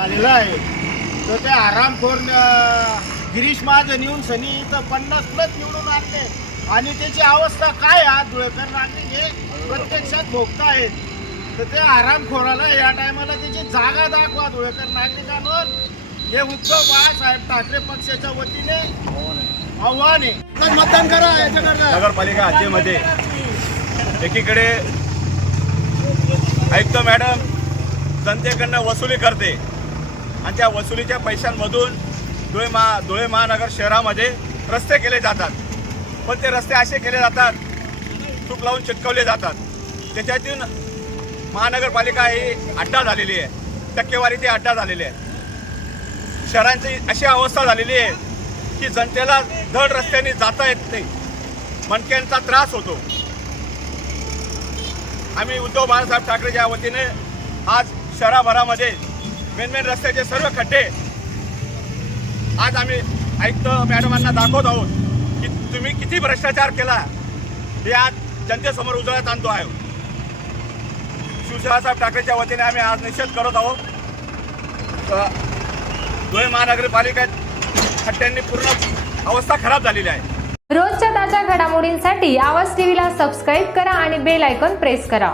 झालेलं आहे. तर ते आरामखोर गिरीश महाजन येऊन सनी इथं पन्नास प्लस निवडून आणले. आणि त्याची अवस्था काय आज धुळेकर नागरिक हे प्रत्यक्षात भोगता आहेत. तर ते आरामखोराला या टायमाला त्याची जागा दाखवा धुळेकर नागरिकांवर. हे उद्धव बाळासाहेब ठाकरे पक्षाच्या वतीने आव्हान आहे. तर मतदान करा याच्याकरता नगरपालिका हद्दीमध्ये एकीकडे आयुक्त मॅडम जनतेकडनं वसुली करते. आणि त्या वसुलीच्या पैशांमधून धुळे महा धुळे महानगर शहरामध्ये रस्ते केले जातात. पण ते रस्ते असे केले जातात चूक लावून चिटकवले जातात. त्याच्यातून महानगरपालिका ही अड्डा झालेली आहे. टक्केवारी ती अड्डा झालेली आहे. शहरांची अशी अवस्था झालेली आहे की जनतेला धड रस्त्याने जाता येत नाही. मणक्यांचा त्रास होतो. आम्ही उद्धव बाळासाहेब ठाकरेच्या वतीने आज शहराभरामध्ये मेन मेन रस्त्याचे सर्व खड्डे. आज आम्ही आयुक्त मॅडमांना दाखवत आहोत की तुम्ही किती भ्रष्टाचार केला हे आज जनतेसमोर उजळ्यात आणतो आहे. शिवसेनासाहेब ठाकरेच्या वतीने आम्ही आज निषेध करत आहोत. धुळे महानगरपालिकेत खड्ड्यांनी पूर्ण अवस्था खराब झालेली आहे. रोजच्या ताज्या घडामोडींसाठी आवाज टीव्हीला सबस्क्राईब करा आणि बेल आयकॉन प्रेस करा.